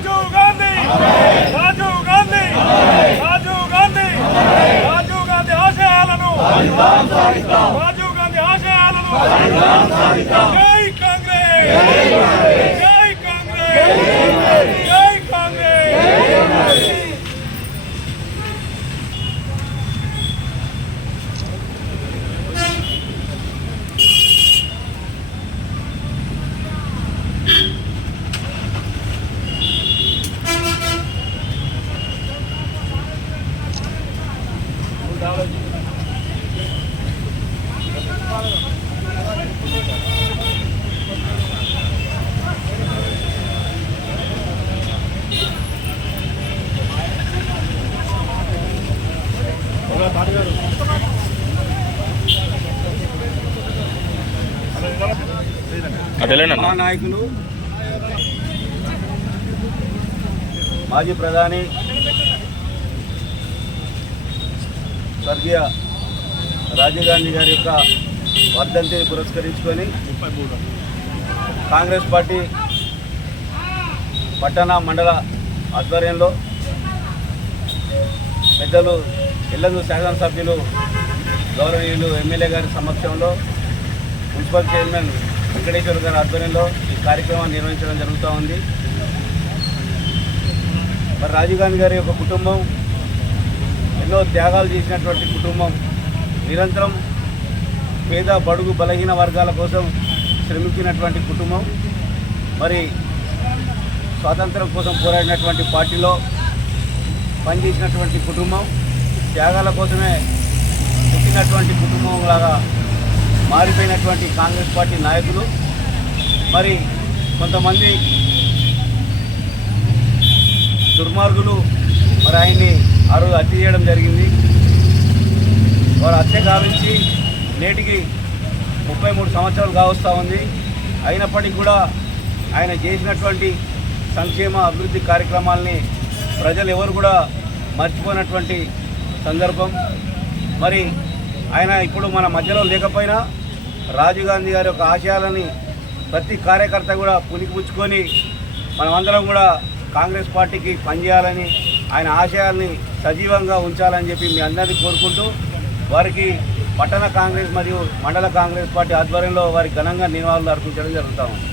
రాజీవ్ గాంధీ రాజీవ్ గాంధీ రాజీవ్ గాంధీ రాజీవ్ గాంధీ ఆశయాలను రాజీవ్ గాంధీ ఆశయాలను జై కాంగ్రెస్ జై కాంగ్రెస్ జై కాంగ్రెస్. మా నాయకులు మాజీ ప్రధాని స్వర్గీయ రాజీవ్ గాంధీ గారి యొక్క వర్ధంతిని పురస్కరించుకొని కాంగ్రెస్ పార్టీ పట్టణ మండల ఆధ్వర్యంలో పెద్దలు ఇల్లందు శాసనసభ్యులు గౌరవనీయులు ఎమ్మెల్యే గారి సమక్షంలో మున్సిపల్ చైర్మన్ వెంకటేశ్వర గారి ఆధ్వర్యంలో ఈ కార్యక్రమాన్ని నిర్వహించడం జరుగుతూ ఉంది. మరి రాజీవ్ గాంధీ గారి యొక్క కుటుంబం ఎన్నో త్యాగాలు చేసినటువంటి కుటుంబం, నిరంతరం పేద బడుగు బలహీన వర్గాల కోసం శ్రమించినటువంటి కుటుంబం. మరి స్వాతంత్రం కోసం పోరాడినటువంటి పార్టీలో పనిచేసినటువంటి కుటుంబం, త్యాగాల కోసమే పుట్టినటువంటి కుటుంబం లాగా మారిపోయినటువంటి కాంగ్రెస్ పార్టీ నాయకులు మరి కొంతమంది దుర్మార్గులు మరి ఆయన్ని ఆ రోజు హత్య చేయడం జరిగింది. వారు హత్య గావించి నేటికి 33 సంవత్సరాలు కావస్తూ ఉంది. అయినప్పటికీ కూడా ఆయన చేసినటువంటి సంక్షేమ అభివృద్ధి కార్యక్రమాలని ప్రజలు ఎవరు కూడా మర్చిపోయినటువంటి సందర్భం. మరి ఆయన ఇప్పుడు మన మధ్యలో లేకపోయినా రాజీవ్ గాంధీ గారి యొక్క ఆశయాలని ప్రతి కార్యకర్త కూడా పుణికిపుచ్చుకొని మనమందరం కూడా కాంగ్రెస్ పార్టీకి పనిచేయాలని, ఆయన ఆశయాల్ని సజీవంగా ఉంచాలని చెప్పి మీ అందరినీ కోరుకుంటూ వారికి పట్టణ కాంగ్రెస్ మరియు మండల కాంగ్రెస్ పార్టీ ఆధ్వర్యంలో వారికి ఘనంగా నివాళులు అర్పించడం జరుగుతూ ఉంది.